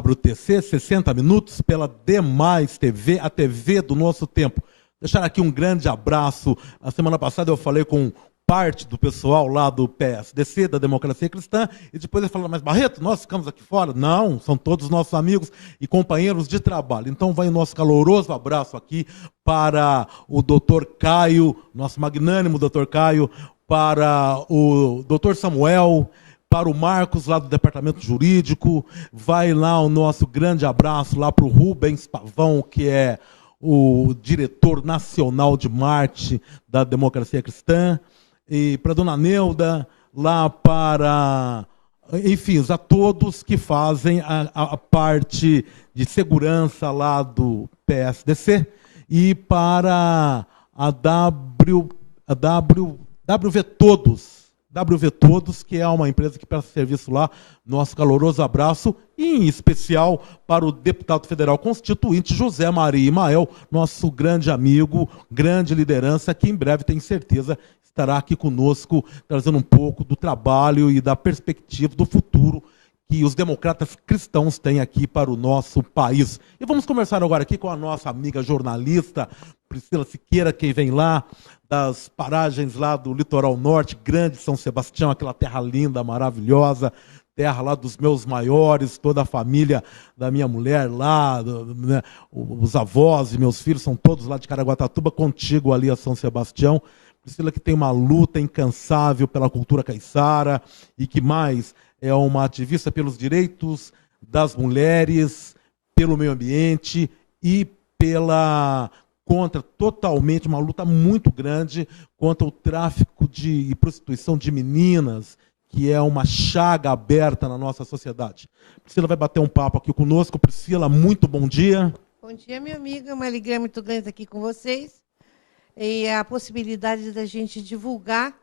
WTC, 60 minutos, pela Demais TV, a TV do nosso tempo. Deixar aqui um grande abraço. Na semana passada eu falei com parte do pessoal lá do PSDC, da Democracia Cristã, e depois eles falaram, mas Barreto, nós ficamos aqui fora? Não, são todos nossos amigos e companheiros de trabalho. Então vai o nosso caloroso abraço aqui para o doutor Caio, nosso magnânimo doutor Caio, para o doutor Samuel, para o Marcos, lá do Departamento Jurídico. Vai lá o nosso grande abraço lá para o Rubens Pavão, que é o diretor nacional de marketing da Democracia Cristã. E para a dona Neuda, lá para, enfim, a todos que fazem a parte de segurança lá do PSDC, e para a WV Todos, que é uma empresa que presta serviço lá. Nosso caloroso abraço, e em especial para o deputado federal constituinte José Maria Imael, nosso grande amigo, grande liderança, que em breve, tenho certeza, estará aqui conosco, trazendo um pouco do trabalho e da perspectiva do futuro que os democratas cristãos têm aqui para o nosso país. E vamos conversar agora aqui com a nossa amiga jornalista, Priscila Siqueira, que vem lá das paragens lá do litoral norte, Grande São Sebastião, aquela terra linda, maravilhosa, terra lá dos meus maiores, toda a família da minha mulher lá, né, os avós e meus filhos são todos lá de Caraguatatuba, contigo ali a São Sebastião. Priscila, que tem uma luta incansável pela cultura caiçara e que mais é uma ativista pelos direitos das mulheres, pelo meio ambiente e contra totalmente uma luta muito grande contra o tráfico e prostituição de meninas, que é uma chaga aberta na nossa sociedade. Priscila vai bater um papo aqui conosco. Priscila, muito bom dia. Bom dia, minha amiga. Uma alegria muito grande estar aqui com vocês. E a possibilidade da gente divulgar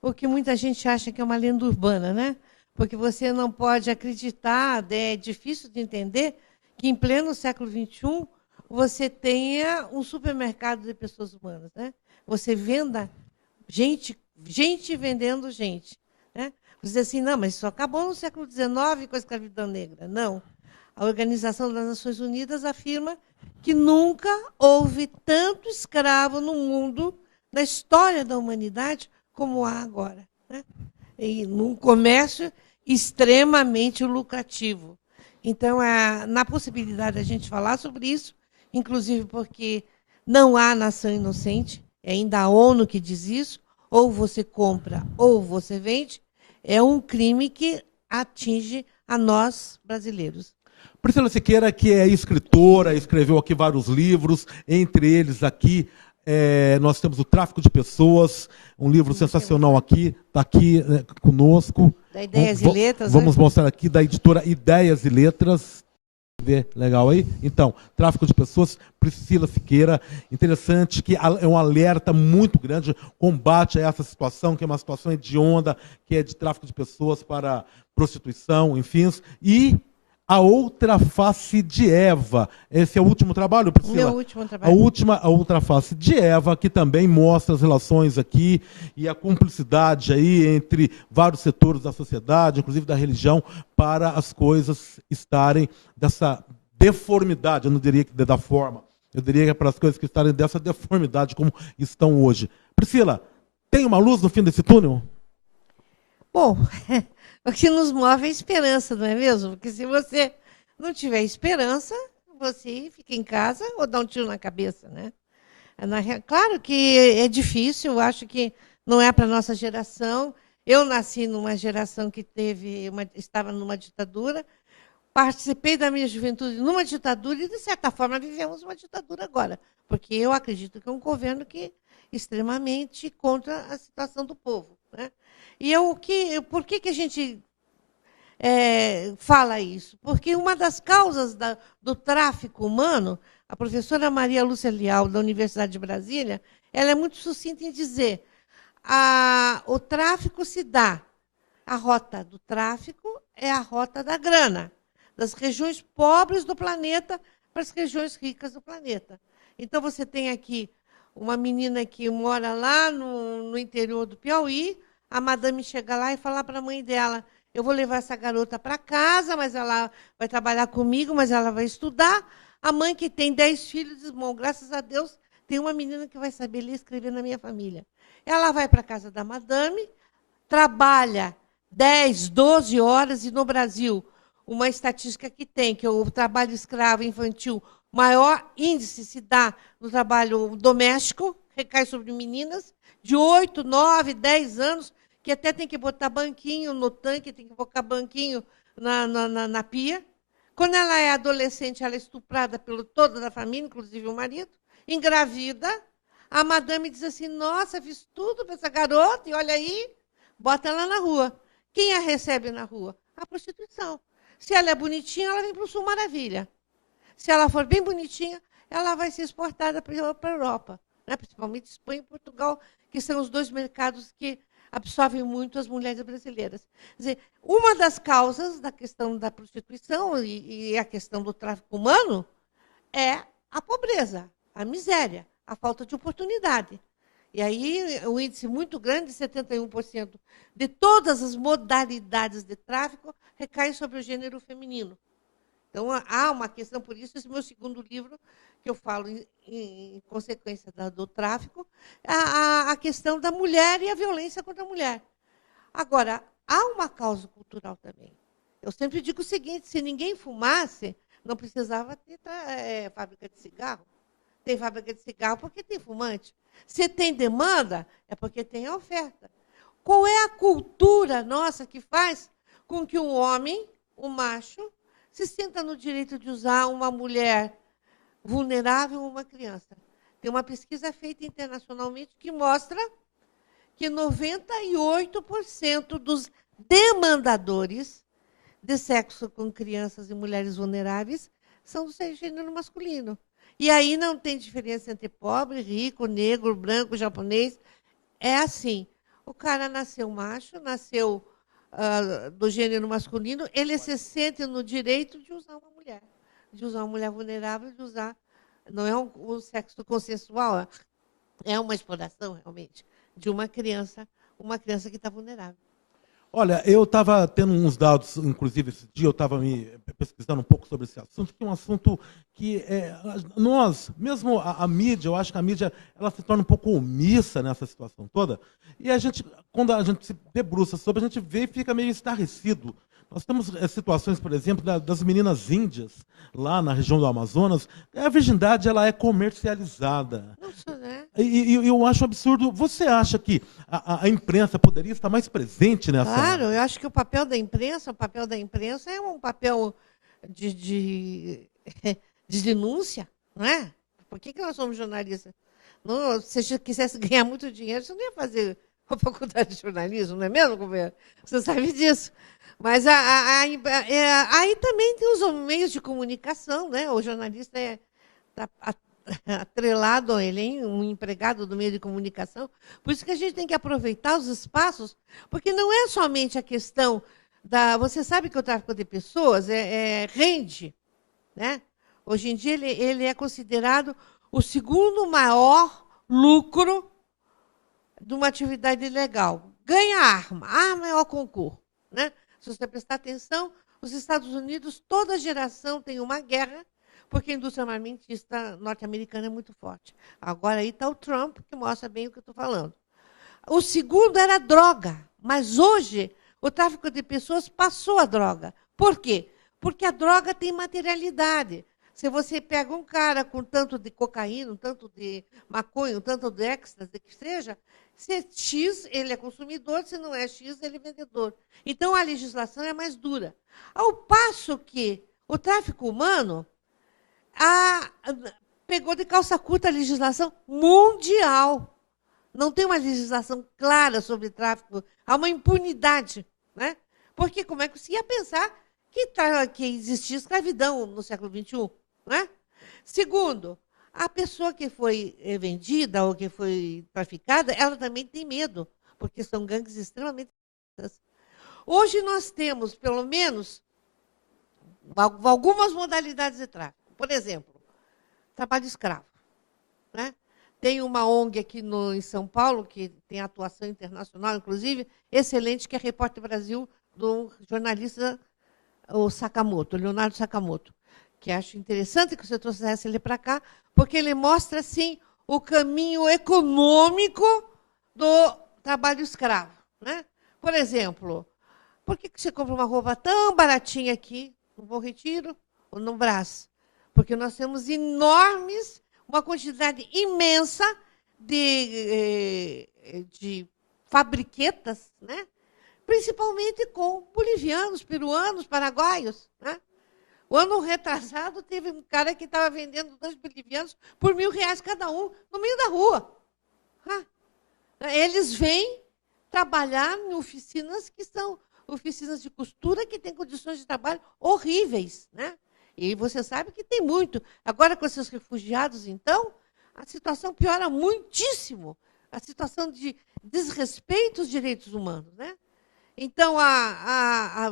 o que muita gente acha que é uma lenda urbana, né? Porque você não pode acreditar, é difícil de entender, que em pleno século XXI você tenha um supermercado de pessoas humanas, né? Você venda gente vendendo gente, né? Você diz assim, não, mas isso acabou no século XIX com a escravidão negra. Não. A Organização das Nações Unidas afirma que nunca houve tanto escravo no mundo, na história da humanidade, como há agora, né? E num comércio extremamente lucrativo. Então, na possibilidade da gente falar sobre isso, inclusive porque não há nação inocente, é ainda a ONU que diz isso, ou você compra ou você vende, é um crime que atinge a nós, brasileiros. Priscila Siqueira, que é escritora, escreveu aqui vários livros, entre eles aqui, nós temos O Tráfico de Pessoas, um livro sensacional aqui, está aqui conosco. Da Ideias e Letras. Vamos mostrar aqui, da editora Ideias e Letras. Vê, legal aí? Então, Tráfico de Pessoas, Priscila Siqueira, interessante, que é um alerta muito grande, combate a essa situação, que é uma situação hedionda, que é de tráfico de pessoas para prostituição, enfim, e A Outra Face de Eva. Esse é o último trabalho, Priscila? Meu último trabalho. A Outra Face de Eva, que também mostra as relações aqui e a cumplicidade aí entre vários setores da sociedade, inclusive da religião, para as coisas estarem dessa deformidade. Eu não diria que da forma, eu diria que é para as coisas que estarem dessa deformidade como estão hoje. Priscila, tem uma luz no fim desse túnel? Bom, o que nos move é a esperança, não é mesmo? Porque se você não tiver esperança, você fica em casa ou dá um tiro na cabeça, né? Claro que é difícil, eu acho que não é para a nossa geração. Eu nasci numa geração que estava numa ditadura, participei da minha juventude numa ditadura e, de certa forma, vivemos uma ditadura agora, porque eu acredito que é um governo que é extremamente contra a situação do povo, né? E por que a gente fala isso? Porque uma das causas do tráfico humano, a professora Maria Lúcia Leal, da Universidade de Brasília, ela é muito sucinta em dizer: o tráfico se dá, a rota do tráfico é a rota da grana, das regiões pobres do planeta para as regiões ricas do planeta. Então, você tem aqui uma menina que mora lá no interior do Piauí. A madame chega lá e fala para a mãe dela: Eu vou levar essa garota para casa, mas ela vai trabalhar comigo, mas ela vai estudar. A mãe que tem 10 filhos diz, bom, graças a Deus, tem uma menina que vai saber ler e escrever na minha família. Ela vai para a casa da madame, trabalha 10, 12 horas, e no Brasil, uma estatística que tem, que o trabalho escravo infantil, maior índice se dá no trabalho doméstico, recai sobre meninas, de 8, 9, 10 anos, que até tem que botar banquinho no tanque, tem que botar banquinho na pia. Quando ela é adolescente, ela é estuprada pelo toda a família, inclusive o marido, engravida. A madame diz assim, nossa, fiz tudo para essa garota, e olha aí, bota ela na rua. Quem a recebe na rua? A prostituição. Se ela é bonitinha, ela vem para o Sul Maravilha. Se ela for bem bonitinha, ela vai ser exportada para a Europa, né? Principalmente Espanha e Portugal, que são os 2 mercados que absorvem muito as mulheres brasileiras. Quer dizer, uma das causas da questão da prostituição e a questão do tráfico humano é a pobreza, a miséria, a falta de oportunidade. E aí o índice muito grande, 71%, de todas as modalidades de tráfico recai sobre o gênero feminino. Então, há uma questão, por isso, esse meu segundo livro, que eu falo em consequência do tráfico, a questão da mulher e a violência contra a mulher. Agora, há uma causa cultural também. Eu sempre digo o seguinte, se ninguém fumasse, não precisava ter fábrica de cigarro. Tem fábrica de cigarro porque tem fumante. Se tem demanda, é porque tem a oferta. Qual é a cultura nossa que faz com que um homem, um macho, se sinta no direito de usar uma mulher vulnerável ou uma criança? Tem uma pesquisa feita internacionalmente que mostra que 98% dos demandadores de sexo com crianças e mulheres vulneráveis são do gênero masculino. E aí não tem diferença entre pobre, rico, negro, branco, japonês. É assim, o cara nasceu macho, nasceu do gênero masculino, ele se sente no direito de usar uma mulher vulnerável, de usar, não é um sexo consensual, é uma exploração, realmente, de uma criança que está vulnerável. Olha, eu estava tendo uns dados, inclusive esse dia eu estava me pesquisando um pouco sobre esse assunto, que é um assunto que nós, mesmo a mídia, eu acho que a mídia ela se torna um pouco omissa nessa situação toda, e a gente, quando a gente se debruça sobre, a gente vê e fica meio estarrecido. Nós temos situações, por exemplo, das meninas índias, lá na região do Amazonas, a virgindade ela é comercializada. Nossa, né? E eu acho absurdo. Você acha que a imprensa poderia estar mais presente nessa? Claro, eu acho que o papel da imprensa é um papel de denúncia, não é? Por que nós somos jornalistas? Não, se você quisesse ganhar muito dinheiro, você não ia fazer a faculdade de jornalismo, não é mesmo, governo? Você sabe disso. Mas aí também tem os meios de comunicação, né? O jornalista está atrelado a ele, hein? Um empregado do meio de comunicação. Por isso que a gente tem que aproveitar os espaços, porque não é somente a questão da... Você sabe que o tráfico de pessoas rende, né? Hoje em dia ele é considerado o segundo maior lucro de uma atividade ilegal. Ganha arma é o concurso, né? Se você prestar atenção, os Estados Unidos, toda geração tem uma guerra, porque a indústria armamentista norte-americana é muito forte. Agora aí está o Trump, que mostra bem o que eu estou falando. O segundo era a droga, mas hoje o tráfico de pessoas passou a droga. Por quê? Porque a droga tem materialidade. Se você pega um cara com tanto de cocaína, um tanto de maconha, um tanto de êxtase, que seja, se é X, ele é consumidor, se não é X, ele é vendedor. Então, a legislação é mais dura. Ao passo que o tráfico humano pegou de calça curta a legislação mundial. Não tem uma legislação clara sobre tráfico, há uma impunidade, né? Porque como é que se ia pensar que existia escravidão no século XXI? Né? Segundo, a pessoa que foi vendida ou que foi traficada, ela também tem medo, porque são gangues extremamente... Hoje nós temos, pelo menos, algumas modalidades de tráfico. Por exemplo, trabalho escravo, né? Tem uma ONG aqui em São Paulo, que tem atuação internacional, inclusive, excelente, que é Repórter Brasil, do jornalista o Sakamoto, Leonardo Sakamoto, que acho interessante que você trouxesse ele para cá, porque ele mostra, assim, o caminho econômico do trabalho escravo, né? Por exemplo, por que você compra uma roupa tão baratinha aqui, no Bom Retiro ou no Brás? Porque nós temos uma quantidade imensa de fabriquetas, né? Principalmente com bolivianos, peruanos, paraguaios, né? O ano retrasado, teve um cara que estava vendendo 2 bolivianos por R$ 1.000 cada um, no meio da rua. Eles vêm trabalhar em oficinas que são oficinas de costura, que têm condições de trabalho horríveis, né? E você sabe que tem muito. Agora, com esses refugiados, então, a situação piora muitíssimo. A situação de desrespeito aos direitos humanos, né? Então,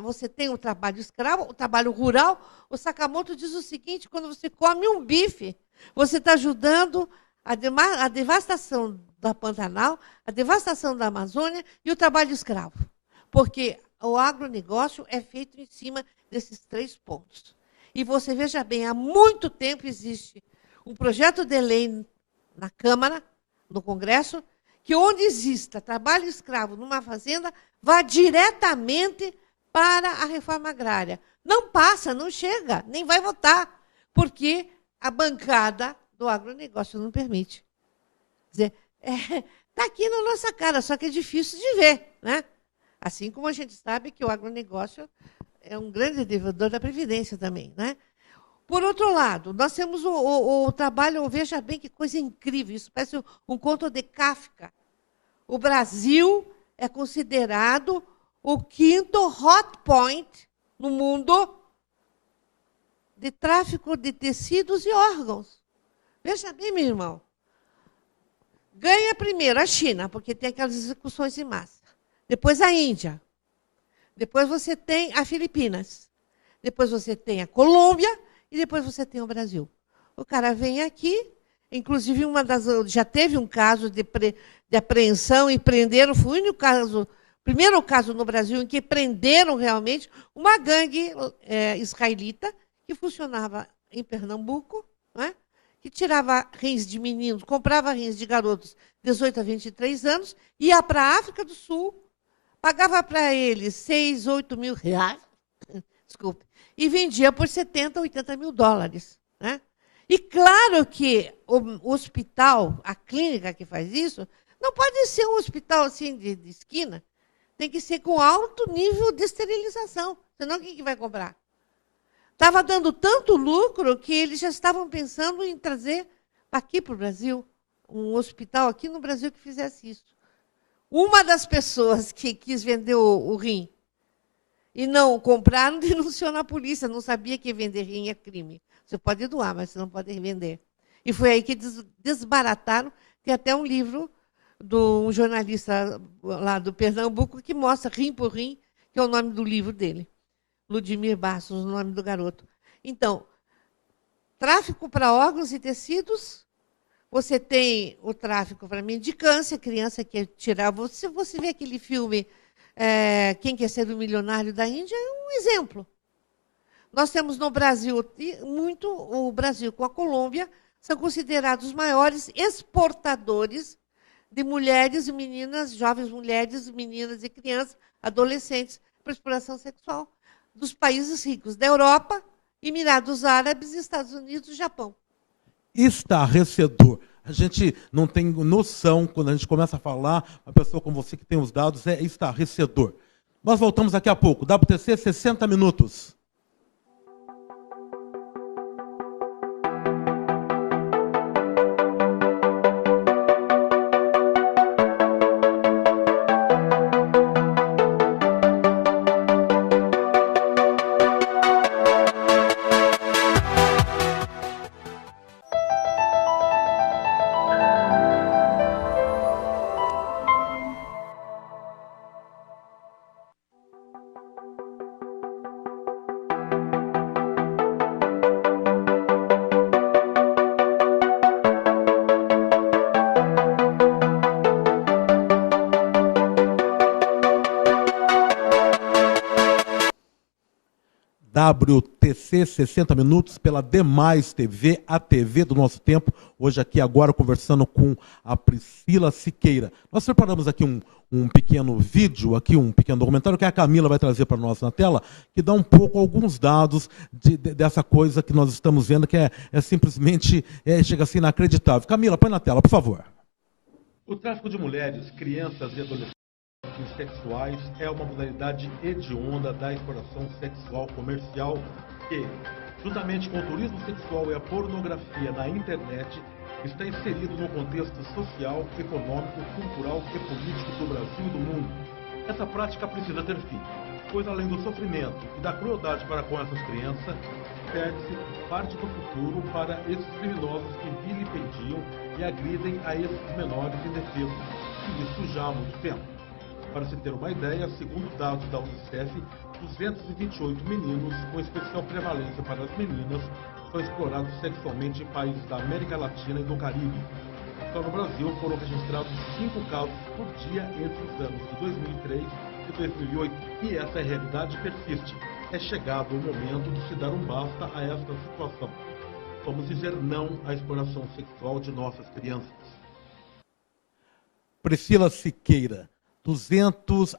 você tem o trabalho escravo, o trabalho rural. O Sakamoto diz o seguinte: quando você come um bife, você está ajudando a devastação da Pantanal, a devastação da Amazônia e o trabalho escravo. Porque o agronegócio é feito em cima desses 3 pontos. E você veja bem, há muito tempo existe um projeto de lei na Câmara, no Congresso, que onde exista trabalho escravo numa fazenda, vá diretamente para a reforma agrária. Não passa, não chega, nem vai votar, porque a bancada do agronegócio não permite. Quer dizer, está aqui na nossa cara, só que é difícil de ver, né? Assim como a gente sabe que o agronegócio é um grande devedor da Previdência também, né? Por outro lado, nós temos o trabalho, veja bem que coisa incrível, isso parece um conto de Kafka. O Brasil é considerado o 5º hot point no mundo de tráfico de tecidos e órgãos. Veja bem, meu irmão. Ganha primeiro a China, porque tem aquelas execuções em massa. Depois a Índia. Depois você tem a Filipinas. Depois você tem a Colômbia e depois você tem o Brasil. O cara vem aqui, inclusive já teve um caso de apreensão e prenderam, foi o único caso, primeiro caso no Brasil em que prenderam realmente uma gangue israelita que funcionava em Pernambuco, né? Que tirava rins de meninos, comprava rins de garotos de 18 a 23 anos, ia para a África do Sul, pagava para eles 6, 8 mil reais, desculpe, e vendia por 70, 80 mil dólares. Né? E claro que o hospital, a clínica que faz isso, não pode ser um hospital assim de esquina, tem que ser com alto nível de esterilização, senão quem que vai comprar? Estava dando tanto lucro que eles já estavam pensando em trazer aqui para o Brasil, um hospital aqui no Brasil que fizesse isso. Uma das pessoas que quis vender o rim e não compraram denunciou na polícia, não sabia que vender rim é crime. Você pode doar, mas você não pode vender. E foi aí que desbarataram. Tem até um livro de um jornalista lá do Pernambuco que mostra Rim por Rim, que é o nome do livro dele. Ludmir Bastos, o nome do garoto. Então, tráfico para órgãos e tecidos, você tem o tráfico para mendicância, criança que quer tirar. Você vê aquele filme Quem Quer Ser o Milionário da Índia, é um exemplo. Nós temos no Brasil, o Brasil com a Colômbia, são considerados os maiores exportadores de mulheres e meninas, jovens mulheres, meninas e crianças, adolescentes, para exploração sexual, dos países ricos da Europa, Emirados Árabes, Estados Unidos e Japão. Estarrecedor. A gente não tem noção, quando a gente começa a falar, uma pessoa como você que tem os dados, é estarrecedor. Nós voltamos daqui a pouco. WTC, 60 minutos. WTC 60 Minutos pela Demais TV, a TV do nosso tempo. Hoje aqui agora conversando com a Priscila Siqueira. Nós preparamos aqui um pequeno vídeo, aqui um pequeno documentário que a Camila vai trazer para nós na tela, que dá um pouco alguns dados dessa coisa que nós estamos vendo, que é simplesmente, chega a ser inacreditável. Camila, põe na tela, por favor. O tráfico de mulheres, crianças e adolescentes sexuais é uma modalidade hedionda da exploração sexual comercial que, juntamente com o turismo sexual e a pornografia na internet, está inserido no contexto social, econômico, cultural e político do Brasil e do mundo. Essa prática precisa ter fim, pois além do sofrimento e da crueldade para com essas crianças, perde-se parte do futuro para esses criminosos que vilipendiam e agridem a esses menores indefesos, e isso já há muito tempo. Para se ter uma ideia, segundo dados da Unicef, 228 meninos, com especial prevalência para as meninas, são explorados sexualmente em países da América Latina e do Caribe. Só no Brasil foram registrados 5 casos por dia entre os anos de 2003 e 2008. E essa realidade persiste. É chegado o momento de se dar um basta a esta situação. Vamos dizer não à exploração sexual de nossas crianças. Priscila Siqueira.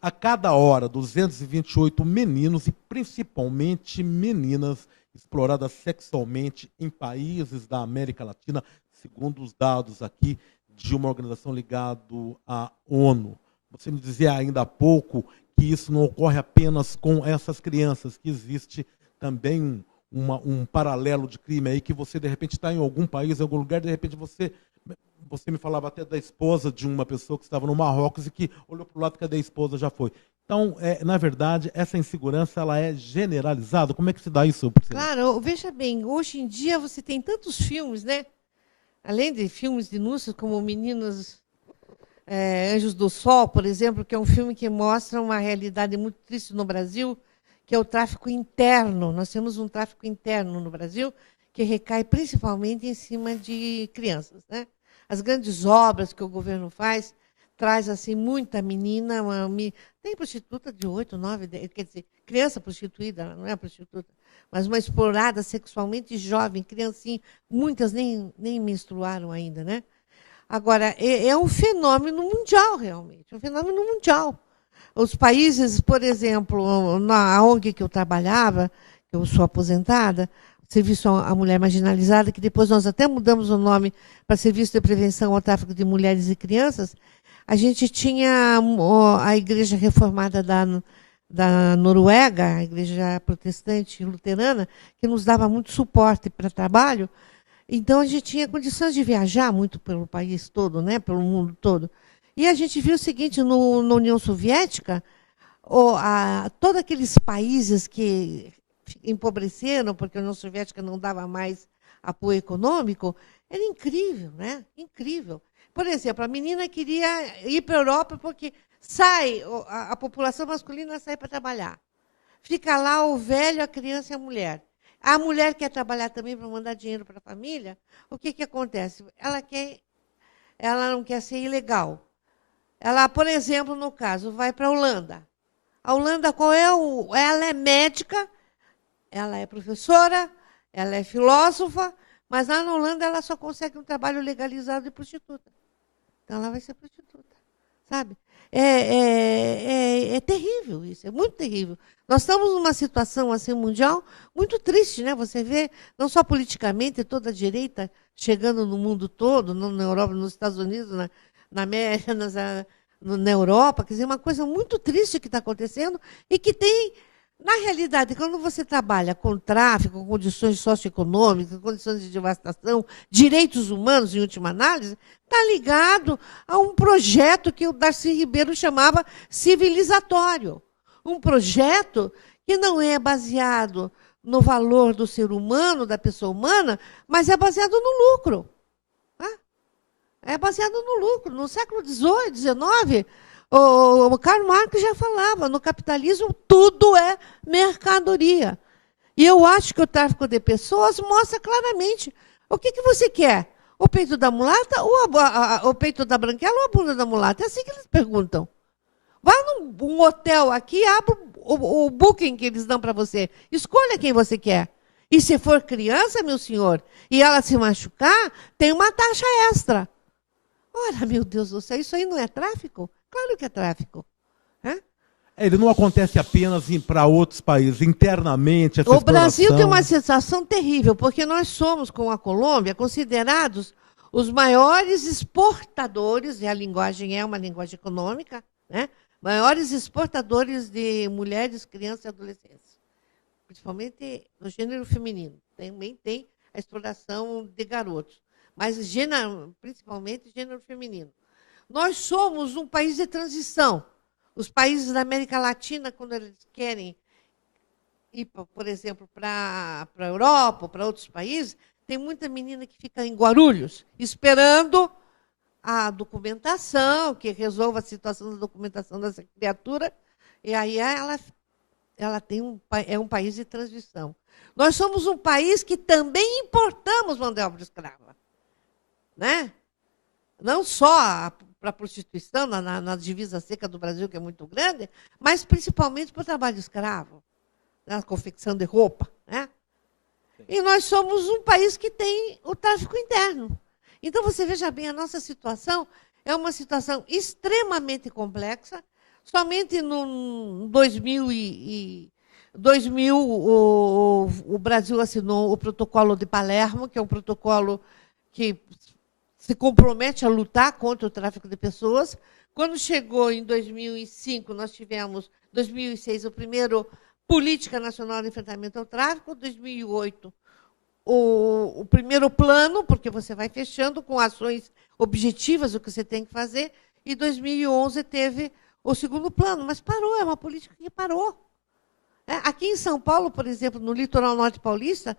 A cada hora, 228 meninos e principalmente meninas exploradas sexualmente em países da América Latina, segundo os dados aqui de uma organização ligada à ONU. Você me dizia ainda há pouco que isso não ocorre apenas com essas crianças, que existe também um paralelo de crime aí, que você de repente está em algum país, em algum lugar, de repente você me falava até da esposa de uma pessoa que estava no Marrocos e que olhou para o lado, cadê a esposa, já foi. Então, na verdade, essa insegurança ela é generalizada. Como é que se dá isso, Priscila? Claro, veja bem, hoje em dia você tem tantos filmes, né? Além de filmes de denúncias, como Meninos Anjos do Sol, por exemplo, que é um filme que mostra uma realidade muito triste no Brasil, que é o tráfico interno. Nós temos um tráfico interno no Brasil que recai principalmente em cima de crianças, né? As grandes obras que o governo faz, traz assim muita menina, tem prostituta de 8, 9, 10, quer dizer, criança prostituída, ela não é prostituta, mas uma explorada sexualmente jovem, criancinha, muitas nem menstruaram ainda, né? Agora, é um fenômeno mundial, realmente, um fenômeno mundial. Os países, por exemplo, na ONG que eu trabalhava, que eu sou aposentada, Serviço à Mulher Marginalizada, que depois nós até mudamos o nome para Serviço de Prevenção ao Tráfico de Mulheres e Crianças, a gente tinha a Igreja Reformada da Noruega, a Igreja Protestante Luterana, que nos dava muito suporte para trabalho. Então, a gente tinha condições de viajar muito pelo país todo, né, pelo mundo todo. E a gente viu o seguinte, na União Soviética, todos aqueles países que empobreceram, porque a União Soviética não dava mais apoio econômico, era incrível, né? Incrível. Por exemplo, a menina queria ir para a Europa porque a população masculina sai para trabalhar. Fica lá o velho, a criança e a mulher. A mulher quer trabalhar também para mandar dinheiro para a família. O que acontece? Ela não quer ser ilegal. Ela, por exemplo, no caso, vai para a Holanda. A Holanda, ela é médica, ela é professora, ela é filósofa, mas lá na Holanda ela só consegue um trabalho legalizado de prostituta. Então ela vai ser prostituta, sabe? É terrível isso, é muito terrível. Nós estamos numa situação assim mundial muito triste, né? Você vê, não só politicamente, toda a direita chegando no mundo todo, na Europa, nos Estados Unidos, na América, na Europa, quer dizer, uma coisa muito triste que está acontecendo e que tem. Na realidade, quando você trabalha com tráfico, com condições socioeconômicas, condições de devastação, direitos humanos, em última análise, está ligado a um projeto que o Darcy Ribeiro chamava civilizatório. Um projeto que não é baseado no valor do ser humano, da pessoa humana, mas é baseado no lucro. É baseado no lucro. No século XVIII, XIX, o Karl Marx já falava, no capitalismo tudo é mercadoria. E eu acho que o tráfico de pessoas mostra claramente o que você quer. O peito da mulata, ou o peito da branquela ou a bunda da mulata? É assim que eles perguntam. Vá num hotel aqui, abre o booking que eles dão para você. Escolha quem você quer. E se for criança, meu senhor, e ela se machucar, tem uma taxa extra. Ora, meu Deus do céu, isso aí não é tráfico? Claro que é tráfico. Ele não acontece apenas para outros países, internamente essa O Brasil tem uma exploração. sensação terrível, porque nós somos, com a Colômbia, considerados os maiores exportadores, e a linguagem é uma linguagem econômica, né? Maiores exportadores de mulheres, crianças e adolescentes, principalmente no gênero feminino. Também tem a exploração de garotos, mas principalmente gênero feminino. Nós somos um país de transição. Os países da América Latina, quando eles querem ir, por exemplo, para a Europa, para outros países, tem muita menina que fica em Guarulhos, esperando a documentação, que resolva a situação da documentação dessa criatura, e aí ela é um país de transição. Nós somos um país que também importamos mão de obra escrava. Né? Não só para a prostituição, na divisa seca do Brasil, que é muito grande, mas principalmente para o trabalho escravo, na confecção de roupa. Né? E nós somos um país que tem o tráfico interno. Então, você veja bem, a nossa situação é uma situação extremamente complexa. Somente no 2000 o Brasil assinou o Protocolo de Palermo, que é um protocolo que se compromete a lutar contra o tráfico de pessoas. Quando chegou em 2005, nós tivemos, 2006, o primeiro Política Nacional de Enfrentamento ao Tráfico, 2008, o primeiro plano, porque você vai fechando com ações objetivas o que você tem que fazer, e 2011 teve o segundo plano, mas parou, é uma política que parou. Aqui em São Paulo, por exemplo, no litoral norte paulista,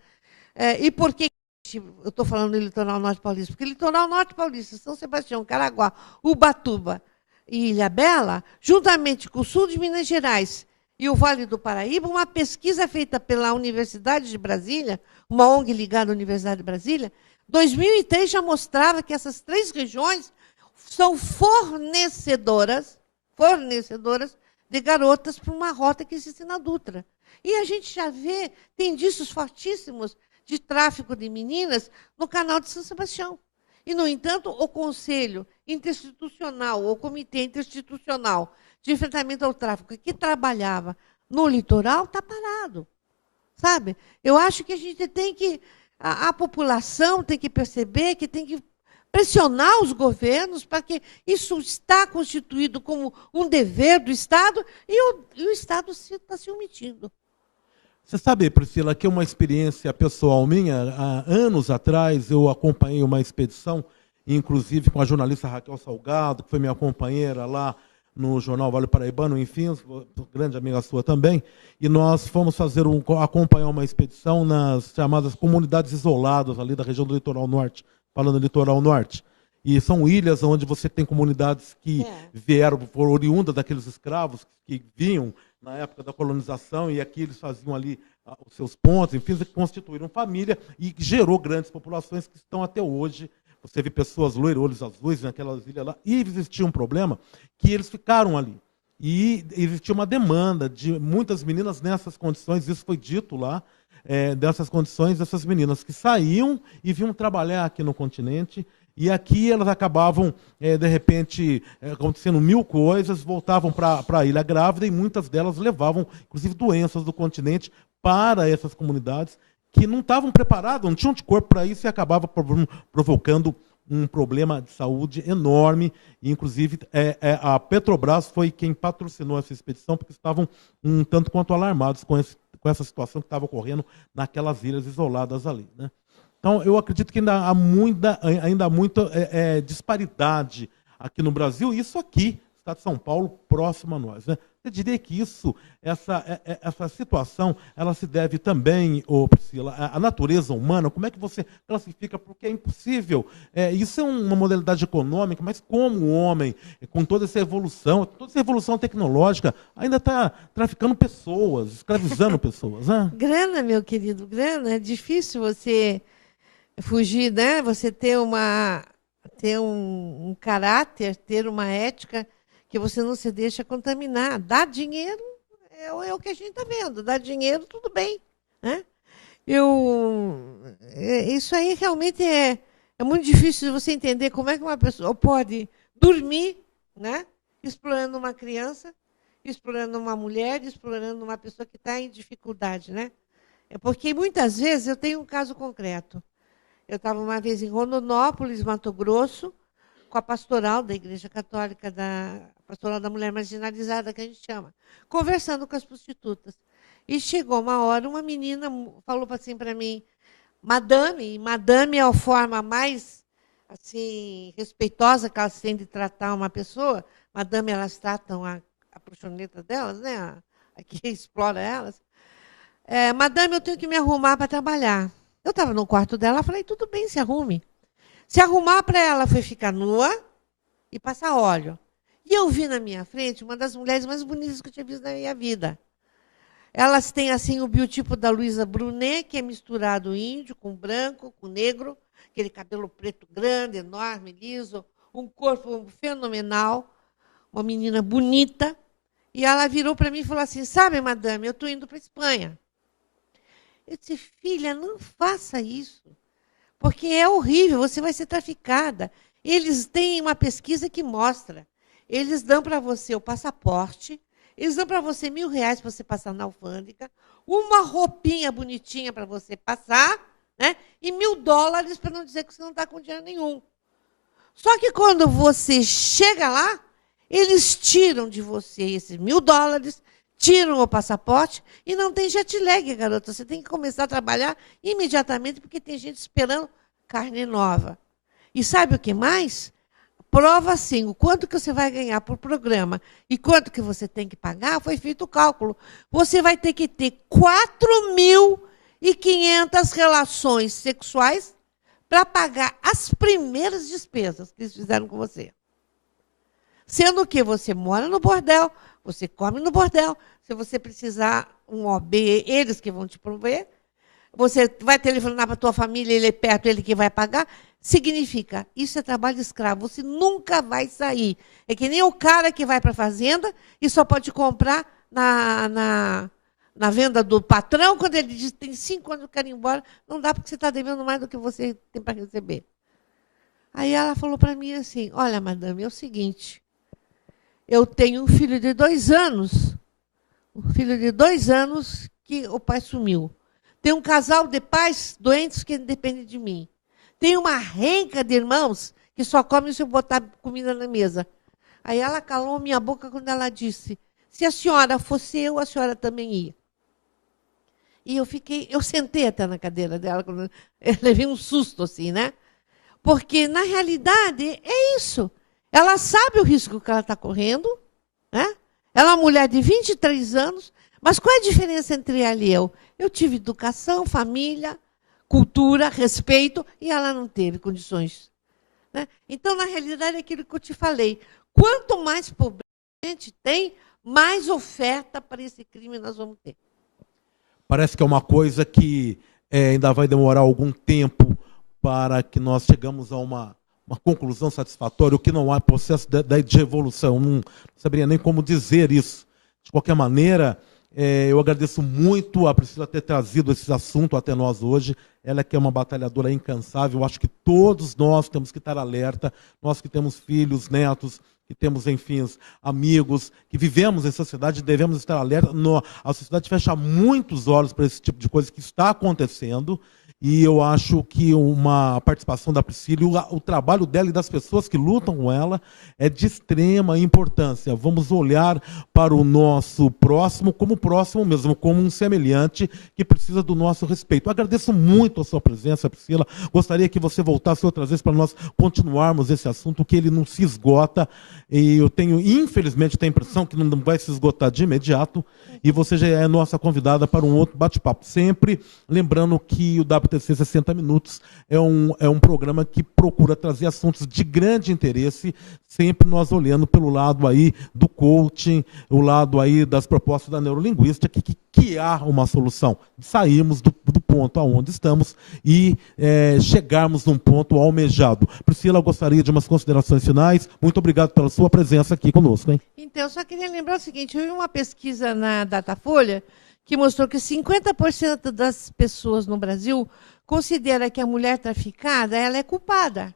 e por que eu estou falando do litoral norte paulista? Porque o litoral norte paulista, São Sebastião, Caraguá, Ubatuba e Ilhabela, juntamente com o sul de Minas Gerais e o Vale do Paraíba, uma pesquisa feita pela Universidade de Brasília, uma ONG ligada à Universidade de Brasília, 2003 já mostrava que essas 3 regiões são fornecedoras de garotas para uma rota que existe na Dutra. E a gente já vê, tem indícios fortíssimos de tráfico de meninas no canal de São Sebastião. E, no entanto, o Conselho Interinstitucional, o Comitê Interinstitucional de Enfrentamento ao Tráfico, que trabalhava no litoral, está parado. Sabe? Eu acho que a gente tem que, a população tem que perceber que tem que pressionar os governos para que isso está constituído como um dever do Estado e o Estado está se omitindo. Você sabe, Priscila, que é uma experiência pessoal minha. Há anos atrás eu acompanhei uma expedição, inclusive com a jornalista Raquel Salgado, que foi minha companheira lá no Jornal Vale Paraibano, enfim, grande amiga sua também, e nós fomos acompanhar uma expedição nas chamadas comunidades isoladas ali da região do Litoral Norte, falando do Litoral Norte. E são ilhas onde você tem comunidades que vieram por oriundas daqueles escravos que vinham na época da colonização, e aqui eles faziam ali os seus pontos, enfim, constituíram família e gerou grandes populações que estão até hoje. Você vê pessoas loiras, olhos azuis naquelas ilhas lá, e existia um problema que eles ficaram ali. E existia uma demanda de muitas meninas nessas condições, isso foi dito lá, dessas condições, dessas meninas que saíam e vinham trabalhar aqui no continente, e aqui elas acabavam, de repente, acontecendo 1000 coisas, voltavam para a ilha grávida, e muitas delas levavam, inclusive, doenças do continente para essas comunidades que não estavam preparadas, não tinham anticorpo para isso, e acabava provocando um problema de saúde enorme. E, inclusive, a Petrobras foi quem patrocinou essa expedição, porque estavam um tanto quanto alarmados com essa situação que estava ocorrendo naquelas ilhas isoladas ali, né? Então, eu acredito que ainda há muita disparidade aqui no Brasil, e isso aqui, Estado de São Paulo, próximo a nós, né? Eu diria que essa situação, ela se deve também, Priscila, à natureza humana. Como é que você classifica? Porque é impossível. Isso é uma modalidade econômica, mas como o homem, com toda essa evolução tecnológica, ainda está traficando pessoas, escravizando pessoas, né? Grana, meu querido, grana. É difícil você fugir, né? Você ter um caráter, ter uma ética que você não se deixa contaminar. Dar dinheiro é o que a gente está vendo. Dá dinheiro, tudo bem. Né? Isso aí realmente é muito difícil de você entender como é que uma pessoa pode dormir, né? Explorando uma criança, explorando uma mulher, explorando uma pessoa que está em dificuldade. Né? É porque muitas vezes eu tenho um caso concreto. Eu estava uma vez em Rondonópolis, Mato Grosso, com a pastoral da Igreja Católica, a pastoral da mulher marginalizada, que a gente chama, conversando com as prostitutas. E chegou uma hora, uma menina falou assim para mim, madame, e madame é a forma mais assim, respeitosa que elas têm de tratar uma pessoa. Madame, elas tratam a proxoneta delas, né? A que explora elas. Madame, eu tenho que me arrumar para trabalhar. Eu estava no quarto dela, falei, tudo bem, se arrume. Se arrumar para ela foi ficar nua e passar óleo. E eu vi na minha frente uma das mulheres mais bonitas que eu tinha visto na minha vida. Elas têm assim o biotipo da Luísa Brunet, que é misturado índio com branco, com negro, aquele cabelo preto grande, enorme, liso, um corpo fenomenal, uma menina bonita. E ela virou para mim e falou assim, sabe, madame, eu estou indo para a Espanha. Eu disse, filha, não faça isso, porque é horrível, você vai ser traficada. Eles têm uma pesquisa que mostra, eles dão para você o passaporte, eles dão para você R$1.000 para você passar na alfândega, uma roupinha bonitinha para você passar, né? E $1.000 para não dizer que você não está com dinheiro nenhum. Só que quando você chega lá, eles tiram de você esses $1.000, tiram o passaporte e não tem jet lag, garota. Você tem que começar a trabalhar imediatamente porque tem gente esperando carne nova. E sabe o que mais? Prova assim, o quanto que você vai ganhar por programa e quanto que você tem que pagar, foi feito o cálculo. Você vai ter que ter 4.500 relações sexuais para pagar as primeiras despesas que eles fizeram com você. Sendo que você mora no bordel, você come no bordel, se você precisar um OB, eles que vão te prover, você vai telefonar para a tua família, ele é perto, ele que vai pagar, significa, isso é trabalho escravo, você nunca vai sair. É que nem o cara que vai para a fazenda e só pode comprar na venda do patrão, quando ele diz que tem 5 anos que eu quero ir embora, não dá porque você está devendo mais do que você tem para receber. Aí ela falou para mim assim, olha, madame, é o seguinte, eu tenho um filho de 2 anos, que o pai sumiu. Tem um casal de pais doentes que dependem de mim. Tem uma renca de irmãos que só comem se eu botar comida na mesa. Aí ela calou minha boca quando ela disse, se a senhora fosse eu, a senhora também ia. E eu sentei até na cadeira dela, eu levei um susto assim, né? Porque, na realidade, é isso. Ela sabe o risco que ela está correndo, né? Ela é uma mulher de 23 anos, mas qual é a diferença entre ela e eu? Eu tive educação, família, cultura, respeito, e ela não teve condições. Né? Então, na realidade, é aquilo que eu te falei. Quanto mais pobreza a gente tem, mais oferta para esse crime nós vamos ter. Parece que é uma coisa que ainda vai demorar algum tempo para que nós chegamos a uma conclusão satisfatória, o que não há processo de evolução. Não saberia nem como dizer isso. De qualquer maneira, eu agradeço muito a Priscila ter trazido esse assunto até nós hoje. Ela que é uma batalhadora incansável. Eu acho que todos nós temos que estar alerta, nós que temos filhos, netos, que temos, enfim, amigos, que vivemos em sociedade, devemos estar alerta. A sociedade fecha muitos olhos para esse tipo de coisa que está acontecendo. E eu acho que uma participação da Priscila, o trabalho dela e das pessoas que lutam com ela é de extrema importância. Vamos olhar para o nosso próximo como próximo mesmo, como um semelhante que precisa do nosso respeito. Eu agradeço muito a sua presença, Priscila. Gostaria que você voltasse outras vezes para nós continuarmos esse assunto, que ele não se esgota. E eu tenho, infelizmente, a impressão que não vai se esgotar de imediato. E você já é nossa convidada para um outro bate-papo. Sempre lembrando que o WTC 60 Minutos é um programa que procura trazer assuntos de grande interesse, sempre nós olhando pelo lado aí do coaching, o lado aí das propostas da neurolinguística, que há uma solução. Saímos do ponto aonde estamos e chegarmos num ponto almejado. Priscila, eu gostaria de umas considerações finais. Muito obrigado pela sua presença aqui conosco, hein? Então, eu só queria lembrar o seguinte, eu vi uma pesquisa na Datafolha que mostrou que 50% das pessoas no Brasil considera que a mulher traficada, ela é culpada.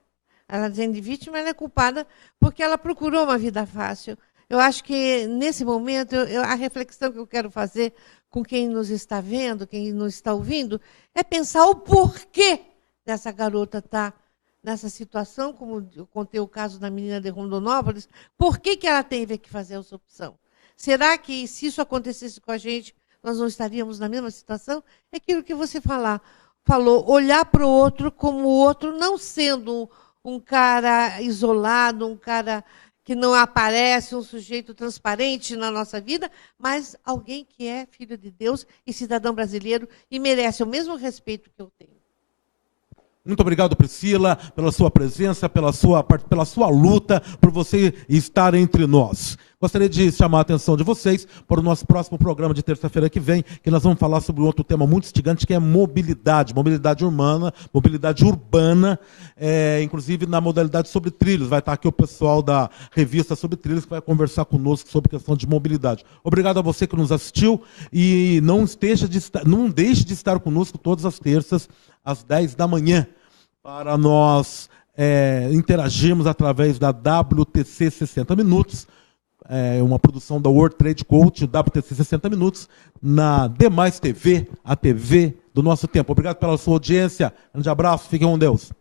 Ela dizendo de vítima, ela é culpada porque ela procurou uma vida fácil. Eu acho que, nesse momento, a reflexão que eu quero fazer com quem nos está vendo, quem nos está ouvindo, é pensar o porquê dessa garota estar nessa situação, como eu contei o caso da menina de Rondonópolis, por que ela teve que fazer essa opção? Será que, se isso acontecesse com a gente, nós não estaríamos na mesma situação? É aquilo que você falou, olhar para o outro como o outro não sendo um cara isolado, um cara que não aparece, um sujeito transparente na nossa vida, mas alguém que é filho de Deus e cidadão brasileiro e merece o mesmo respeito que eu tenho. Muito obrigado, Priscila, pela sua presença, pela sua luta, por você estar entre nós. Gostaria de chamar a atenção de vocês para o nosso próximo programa de terça-feira que vem, que nós vamos falar sobre outro tema muito instigante, que é mobilidade urbana, inclusive na modalidade sobre trilhos. Vai estar aqui o pessoal da revista Sobre Trilhos, que vai conversar conosco sobre questão de mobilidade. Obrigado a você que nos assistiu e não deixe de estar conosco todas as terças, às 10 da manhã, para nós interagirmos através da WTC 60 Minutos, uma produção da World Trade Coach, WTC 60 Minutos, na Demais TV, a TV do nosso tempo. Obrigado pela sua audiência. Um grande abraço, fiquem com Deus.